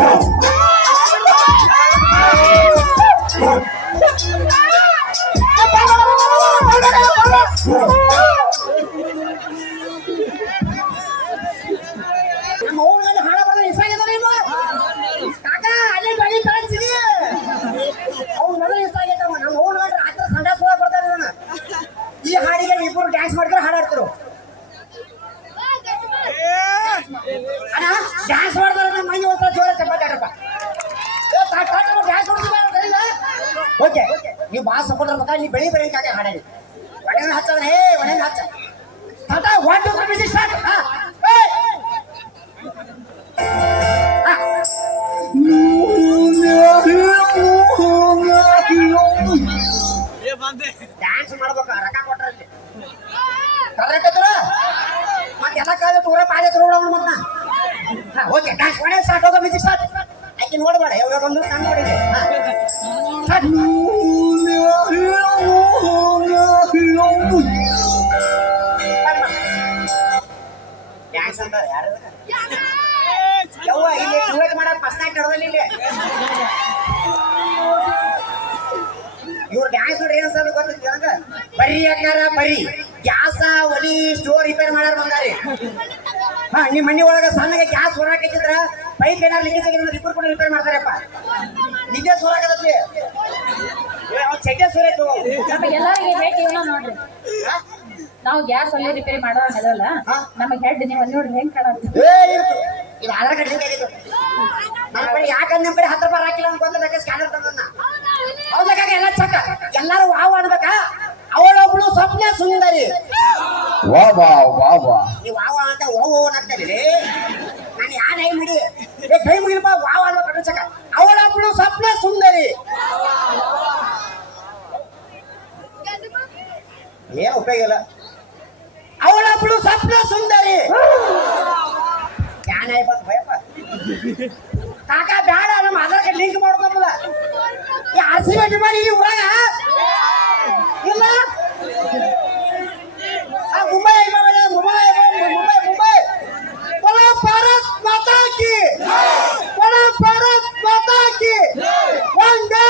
ನಮ್ಮ ಇರ್ಬೇಕಾ ನೀವು ಬೆಳಿ ಬೆಳಿಕಾಗೆ ಕಾಕ ಒಣೆನ ಹಚ್ಚದ್ರೆ ಹೇ ಒಣೆನ ಹಚ್ಚ. ತಾತ one two three music start dance ಮಾಡ್ಬೇಕು ರಕ ಕೊಟ್ರಲ್ಲಿ. ಮತ್ತೆ ಎಲ್ಲ ಓಕೆ ಡ್ಯಾನ್ಸ್ ಮಾಡಿ ಸ್ಟಾರ್ಟ್ ಹೋಗೋ ಮ್ಯೂಸಿಕ್ ಸ್ಟಾರ್ಟ್ ಆಕೆ ನೋಡಬೇಡ ಯಾವಾಗ ಒಂದು ನಾನು ನೋಡಿದೆ ಡ್ಯಾನ್ಸ್ ಅಂತ ಯವ್ವ ಇಲ್ಲಿ ಟೂಯಟ್ ಮಾಡಕ್ ಫಸ್ಟ್ ಕಡದಲ್ಲಿ ಇಲ್ಲಿ ಡ್ಯಾನ್ಸ್ ನೋಡ್ರಿ ಏನ್ ಸರ್ ಬರೀ ಯಾಕಾರ ಬರೀ ಗ್ಯಾಸ, ಒಲಿ ಸ್ಟೋರ್ ರಿಪೇರ್ ಮಾಡಾರ ಬಂದಾರಿ. ಹಾ ನಿಮ್ಮ ಮನಿ ಸಣ್ಣಗೆ ಗ್ಯಾಸ್ ಹೊರಾಕಿದ್ರ ಪೈಪ್ ಏನಾರು ಲೀಕೇಜ್ ಆಗಿದ್ರೆ ರಿಪೇರ್ ಕೂಡ ರಿಪೇರ್ ಮಾಡ್ತಾರಪ್ಪ. ನಿಜ ಸೋರಾಕದತ್ತಿ ಏ ಅವ್ನ್ ಚಡ್ಡೆ ಸೋರಾಯ್ತು ನಮಗೆ ಎಲ್ಲರಿಗೆ ಹೆಡ್ ಇವನ ನೋಡ್ರಿ. ನಾವು ಗ್ಯಾಸ್ ಅಲ್ಲಿ ರಿಪೇರಿ ಮಾಡೋಣ ಅದಲ್ಲ ನಮಗೆ ಹೆಡ್ ನೀವು ಅಲ್ಲಿ ನೋಡ್ರಿ ಹೆಂಗ್ ಕಾಣತ್ತೆ. ಇದು ಆಧಾರ್ ಕಾರ್ಡ್ ಲಿಂಕ್ ಆಗಿತ್ತು ನಮ್ಮ ಕಡೆ ಯಾಕಂದ್ರೆ ನಮ್ಮ ಕಡೆ ಹತ್ತು ರೂಪಾಯಿ ಹಾಕಿಲ್ಲ ಅಂತ ಸ್ಕ್ಯಾನರ್ ತಂದನ್ನ ಹೌದಕ್ಕಾಗ ಎಲ್ಲ ಚಕ್ಕ ಎಲ್ಲಾರು ವಾವ್ ಅನ್ಬೇಕಾ? ಅವಳೊಬ್ಳು ಸ್ವಪ್ನ ಸುಂದರಿ. ವಾ ವಾ ವಾ ವಾ. ನೀವು ವಾವ ಅಂತ ಓ ಓ ಅಂತಾರೆ ನಾನು ಯಾರು ಕೈ ಮುಡಿ ಕೈ ಮುಗಿಲಪ್ಪ ವಾವ್ ಅನ್ಬೇಕು ಅಡ್ಡ ಚಕ್ಕ ಅವಳೊಬ್ಳು ಸ್ವಪ್ನ ಸುಂದರಿ ಏನು ಉಪಯೋಗ ಇಲ್ಲ. ಅವಳಪ್ಪಳು ಸ್ವಪ್ನ ಸುಂದರಿ. ಜ್ಞಾನ ಆಯ್ಬಾರ್ದು ಭಯಪ್ಪ. ಕಾಕ ಬೇಡ, ನಮ್ಮ ಆಧಾರ್ ಕಾರ್ಡ್ ಲಿಂಕ್ ಮಾಡ್ಕೊಂಬಲ್ಲ. ಈ ಆರ್ ಸಿ ಬಿ ಮಾಡಿ ಇಲ್ಲಿ ಊರಾಗ? ಇಲ್ಲ? ಮುಂಬೈ ಮುಂಬೈ ಮುಂಬೈ ಮುಂಬೈ. ಕೊಡ ಭಾರತ್ ಮಾತಾ ಕಿ. ಕೊಡ ಭಾರತ್ ಮಾತಾ ಕಿ. ಒನ್ ಡೇ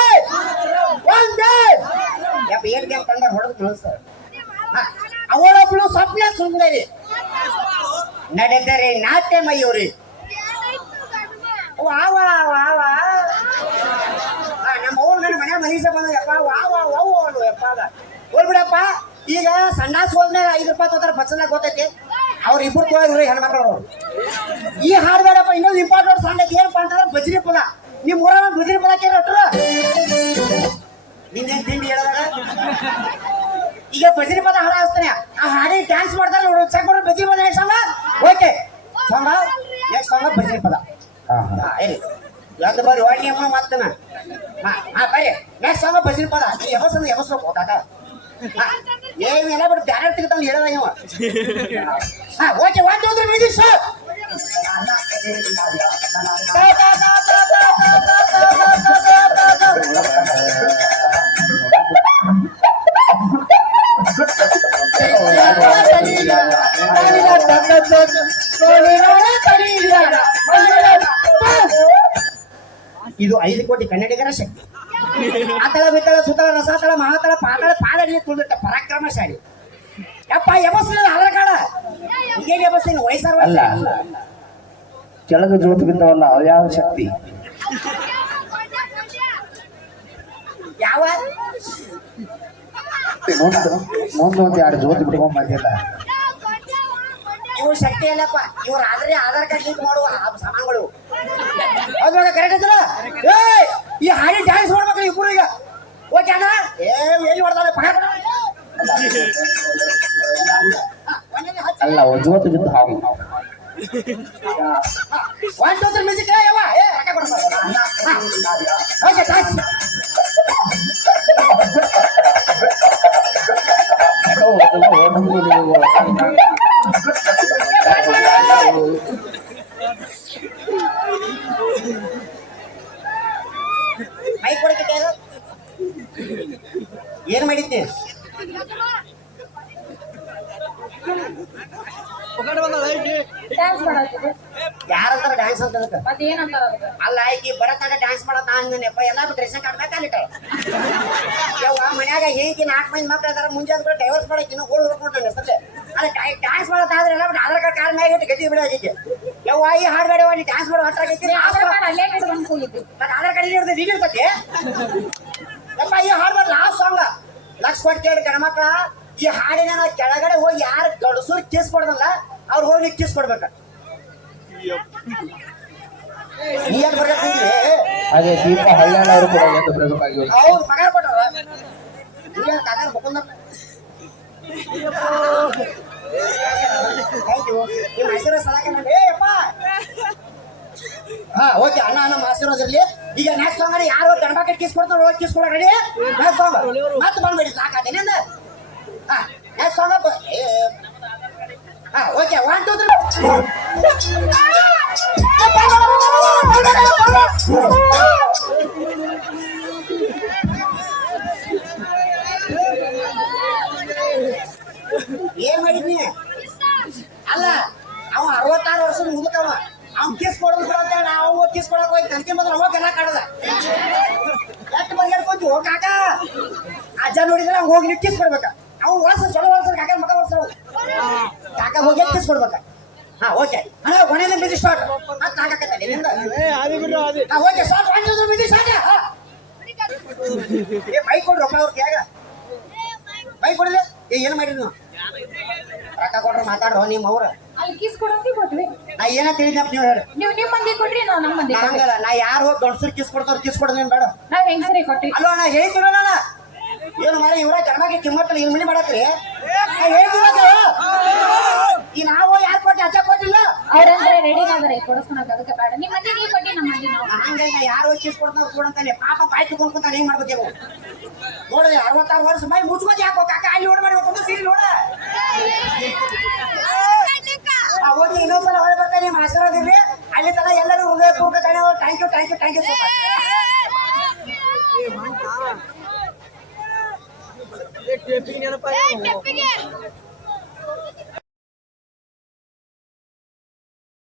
ಏನ್ ಗೇಮ್ ತಂಡ ಹೊಡೆದು ತಿಳ್ಸ ಅವಳೊಬ್ಳು ಸ್ವಪ್ನ ಸುಂದರಿ. ನಡೆದರೆ ನಾಟ್ಯ ಮಯೂರಿ ವಾ ವಾ ವಾ ವಾ. ಆ, ನಮ್ಮ ಅವ್ವ ನನ್ನ ಮನೆ ಮನೀಸ ಬಂದ ಯಪ್ಪ. ವಾ ವಾ ವಾ ವಾ ಯಪ್ಪ ಹೋಗ್ಬಿಡಪ್ಪ ಈಗ ಸಣ್ಣಾಸ್ ಹೋದ್ಮೇಲೆ ಐದು ರೂಪಾಯಿ ತೊಗೊತಾರೆ ಬಸ್ಸನ್ನ ಗೊತ್ತೈತಿ. ಅವ್ರ ಇಬ್ಬರು ತೊಗೊಳ್ರಿ ಹೆಣ್ಮಕ್ಳು ಅವ್ರು. ಈ ಹಾಡು ಬೇಡಪ್ಪ ಇನ್ನೊಂದು ಇಂಪಾರ್ಟೆಂಟ್ ಸಾಂಗ್ ಐತಿ ಏನಪ್ಪ ಅಂತಂದ್ರೆ ಬಜ್ರಿ ಪದ ನಿಮ್ಮ ಊರಾಗ ಬಜ್ರಿ ಪದ ಕೇಳ್ರ ನಿನ್ನೇನು ತಿಂಡಿ ಹೇಳಿದಾಗ ಈಗ ಬಜರಿ ಪದ ಹಾಡ ಹಾಸ್ತಾನೆ ಆ ಹಾಡಿಗೆ ಡ್ಯಾನ್ಸ್ ಮಾಡ್ತಾರೆ ನೋಡು. ಚೆಕ್ ಮಾಡಿ ಬಜ್ರಿ ಪದ next song okay. Song next song ಬಜರಿ ಪದ ಹೇಳಿ. ಯಾವ್ದು ಬರ್ರಿ ವಾಣಿ ಅಮ್ಮ ಮಾತನ ಹಾ ಬರ್ರಿ ನೆಕ್ಸ್ಟ್ ಸಾಂಗ ಬಜರಿ ಪದ ಎಬಸ್ ಎಬಸ್ಬೇಕು ಕಾಕ ಹಾ, ಏನೆಲ್ಲ ಬಿಟ್ಟು ಬ್ಯಾರೆ ತೆಗಿತಾವ್ ಹೇಳದ ಇವ. ಹಾ okay one two three music start ಇದು ಐದು ಕೋಟಿ ಕನ್ನಡಿಗರ ಶಕ್ತಿ. ಆತಳ ಬಿತ್ತಳ ಸುತ್ತಳ ರಸಾತಳ ಮಹಾತಳ ಪಾತಳ ಪಾದಡಿ ತುಳಿದಿಟ್ಟ ಪರಾಕ್ರಮಶಾಲಿ. ಯಪ್ಪ ಎಬಸ್ಲಿಲ್ಲ ಆಧಾರ್ ಕಾರ್ಡ ಈಗೇನು ಎಬಸ್ತೀನಿ ವಯಸ್ಸಾರ ಅಲ್ಲ ಕೆಳಗೆ ಜೋತು ಬಿದ್ದವಲ್ಲ ಅವ ಯಾವ ಶಕ್ತಿ? ಯಾವ? ಮುಂದೆ ಮುಂದೆ ಒಂದು ಎರಡು ಜೋತು ಬಿಟ್ಕೊಂಡ್ ಬಂದಿಲ್ಲ. ಇವ್ರ ಶಕ್ತಿ ಅಲ್ಲಪ್ಪ ಇವ್ರ ಆದ್ರೆ ಆಧಾರ್ ಕಾರ್ಡ್ ಲಿಂಕ್ ಮಾಡುವ ಆ ಸಾಮಾನುಗಳು ಹೌದಾಗ ಕರೆಕ್ಟ್ ಐತಲ್ಲ ಏಯ್ ಈ ಹಾಡಿ ಡ್ಯಾನ್ಸ್ ಮಾಡ್ಬೇಕು ಇಬ್ರು ಈಗ ಓಕೆ ಅಣ್ಣ ಏ ಎಲ್ಲಿ ಮಾಡ್ತಾನೆ ಪಗ ಅಲ್ಲ ಅವ ಜೋತು ಬಿದ್ದ ಹಾವು ಒನ್ ಟೂ ತ್ರೀ ಮ್ಯೂಸಿಕ್ ಯಾವ ಏ ರೊಕ್ಕ ಕೊಡ್ತಾರೆ okay thanks my Thank you. ಯಾರಂತಾರ ಡ್ಯಾನ್ಸ್ ಅಂತ ಅದಕ್ಕೆ? ಅಲ್ಲ ಬರತಾಗ ಡ್ಯಾನ್ಸ್ ಮಾಡತ್ತ ಅಂದನೆಪ್ಪ ಎಲ್ಲ ಬಿಟ್ಟು ರೇಷನ್ ಕಾರ್ಡ್ ಬೇಕಾಗಿಟ್ಟ ಯವ್ವ ಮನ್ಯಾಗ ಹೇಗೆ ನಾಲ್ಕು ಮಂದಿ ಮಕ್ಳು ಅದಾರ ಮುಂಜಾನೆ ಕೂಡ ಡೈವರ್ಸ್ ಮಾಡಕ್ಕೆ ಇನ್ನೂ ಗೋಳು ಹುಡ್ಕೊಂಡು ಹೆಸರು ಅಲ್ಲ ಡ್ಯಾನ್ಸ್ ಮಾಡತ್ತ ಆದ್ರೆ ಎಲ್ಲ ಆಧಾರ್ ಕಾರ್ಡ್ ಕಾಲ್ ಮ್ಯಾಗ ಇಟ್ಟು ಗತಿ ಬಿಡೋದಕ್ಕೆ ಯವ್ವ ಈ ಹಾಡ್ಬೇಡ ನೀ ಡ್ಯಾನ್ಸ್ ಮಾಡೋ ಹಟ್ರಾಗೈತಿ ಆಧಾರ್ ಕಾರ್ಡ್ ಆಧಾರ್ ಇರ್ತದೆ ಈಗ ಇರ್ತೈತಿ ಯಪ್ಪ ಈ ಹಾಡ್ಬೇಡ ಲಾಸ್ಟ್ ಸಾಂಗ್ ಲಕ್ಷ ಕೊಟ್ಟು ಕೇಳಿ ಗಣಮಕ್ಳ ಈ ಹಾಡಿನ ನಾವು ಕೆಳಗಡೆ ಹೋಗಿ ಯಾರು ಗಡಸೂರ್ ಕಿಸ್ ಕೊಡ್ದಲ್ಲ ಅವ್ರು ಹೋಗಿ ಕಿಸ್ ಕೊಡ್ಬೇಕ. ನೀ ಏನ್ ಬರ್ಬೇಕಂದ್ರೆ ಹಾಗೆ ದೀಪ ಹಳ್ಯಾಣ ಅವರು ಕೂಡ ಎಂದು ಪ್ರಮುಖವಾಗಿ ಅವ್ರು ಪಗಾರ ಕೊಟ್ಟರ ನೀವೇನ್ ಕಾಕಾರ ಮುಖಂದ ಥ್ಯಾಂಕ್ ಯು ನಿಮ್ಮ ಆಶೀರ್ವಾದ ಸಲಾಕೆ ಏ ಅಪ್ಪ ಹಾ ಓಕೆ ಅಣ್ಣ ಅಣ್ಣ ಆಶೀರ್ವಾದ ಇರಲಿ. ಈಗ ನೆಕ್ಸ್ಟ್ ಸಾಂಗ್ ಯಾರು ಗಂಡ ಕಿಸ್ ಕೊಡ್ತಾರೆ ಹೋಗಿ ಕಿಸ್ ಕೊಡೋ ರೆಡಿ ನೆಕ್ಸ್ಟ್ ಸಾಂಗ್ ಮತ್ತೆ ಬಂದ್ಬಿಡಿ ಸಾಕಾದೇನೆ ಹಾ ನೆಕ್ಸ್ಟ್ ಸಾಂಗ್ ಹಾ ಓಕೆ ಒನ್ ಟೂ ತ್ರೀ ಏನ್ ಮಾಡಿದ್ನಿ? ಅಲ್ಲ, ಅವ ಅರವತ್ತಾರು ವರ್ಷದ ಮುದುಕವ ಅವ್ನ್ ಕಿಸ್ ಕೊಡೋದು ಕೂಡ ಅಂತ ಅವ ಕಿಸ್ ಕೊಡಕ್ ಹೋಗಿ ಕರ್ಕೆ ಬಂದ್ರೆ ಅವ ಗನ ಕಾಡದ. ಎಷ್ಟು ಮಂದಿ ಹೇಳ್ಕೊಂತಿ ಹೋಗ್ ಅಜ್ಜ ಕಿಸ್ ಕೊಡ್ಬೇಕ? ಅವ್ನು ಒಳಸ ಚಲೋ ವರ್ಷ ಕಾಕ ಮಕ ವರ್ಷ ಕಾಕ ಹೋಗಿ ಕಿಸ್ ಕೊಡ್ಬೇಕ ಹಾ ಓಕೆ. ಅಣ್ಣ ಕೊನೆಯಿಂದ ಬಿಸಿ ಸ್ಟಾರ್ಟ್ ಮತ್ತೆ ಕಾಕತ್ತೆ ನಿನ್ನಿಂದ ಹಾ ಓಕೆ ಸ್ಟಾರ್ಟ್ ಒನ್ ಟು ಬಿಸಿ ಸ್ಟಾರ್ಟ್ ಏ ಬೈಕ್ ಕೊಡ್ರಿ ಒಬ್ಬ ಅವ್ರ ಕ್ಯಾಗ. ಬೈಕ್ ಕೊಡಿಲ್ಲ ಏ ಏನು ಮಾಡಿರಿ ನೀವು? ರೊಕ್ಕ ಕೊಟ್ರೆ ಮಾತಾಡ್ರೋ ನಿಮ್ಮ ಅವ್ರ? ಅಲ್ಲಿ ಕಿಸ್ ಕೊಡಂತಿ ಕೊಟ್ವಿ. ನಾ ಏನ ತಿಳಿದಪ್ಪ ನೀವು ಹೇಳಿ. ನೀವು ನಿಮ್ಮ ಮಂದಿ ಕೊಡ್ರಿ ನಾವ್ ನಮ್ ಮಂದಿ ನಾ ಹಂಗಲ್ಲ ನಾ ಯಾರು ಹೋಗಿ ದೊಡ್ಡ ಕಿಸ್ ಕೊಡ್ತಾರ ಕಿಸ್ ಕೊಡೋದೇನು ಬೇಡ. ನಾವ್ ಹೆಂಗಸರಿ ಕೊಟ್ವಿ. ಅಲ್ವಾ ನಾ ಹೇಳ್ತೀರ ನಾನು ಏನು ಮಾರ ಇವರ ಕರ್ಮಕ್ಕೆ ಕಿಮ್ಮತ್ತಲ್ಲ ಇನ್ ಮನಿ ಮಾಡತ್ರಿ? ಈ ನಾವು ಯಾರು ಕೊಟ್ಟು ಅಚ್ಚ ಕೊಟ್ಟಿಲ್ಲ? ಅವ್ರಂದ್ರೆ ರೆಡಿ ಆದ್ರೆ ಕೊಡಿಸ್ಕೊಳಕ್ ಅದಕ್ಕೆ ಬೇಡ. ನಿಮ್ ಮಂದಿ ನೀವ್ ಕೊಟ್ಟಿ ನಮ್ ಮಂದಿ ನಾವು. ಹಂಗ ಯಾರು ಕೊಡಂತಾನೆ ಪಾಪ ಬಾಯ್ ತಗೊಂಡ್ಕೊಂತಾನೆ ಹೆಂಗ್ ಮಾಡ್ಬೇಕು ನೋಡಿದ್ರೆ ಅರವತ್ತಾರು ವರ್ಷ ಮೈ ಮುಚ್ಕೊಂಡು ಯಾಕೋ ಕಾಕ ಅಲ್ಲಿ ನೋಡ್ ಮಾಡ್ಬೇಕು ಸೀರಿ ನೋಡ ಅವತ್ತು ಇನ್ನೊಂದ್ಸಲ ಹೊಳೆ ಬರ್ತಾನೆ ನಿಮ್ಮ ಆಶೀರ್ವಾದ ಇರ್ಲಿ. ಅಲ್ಲಿ ತನ ಎಲ್ಲರೂ ಹೃದಯ ಪೂರ್ವಕ thank you thank you thank you Pepinha na parede.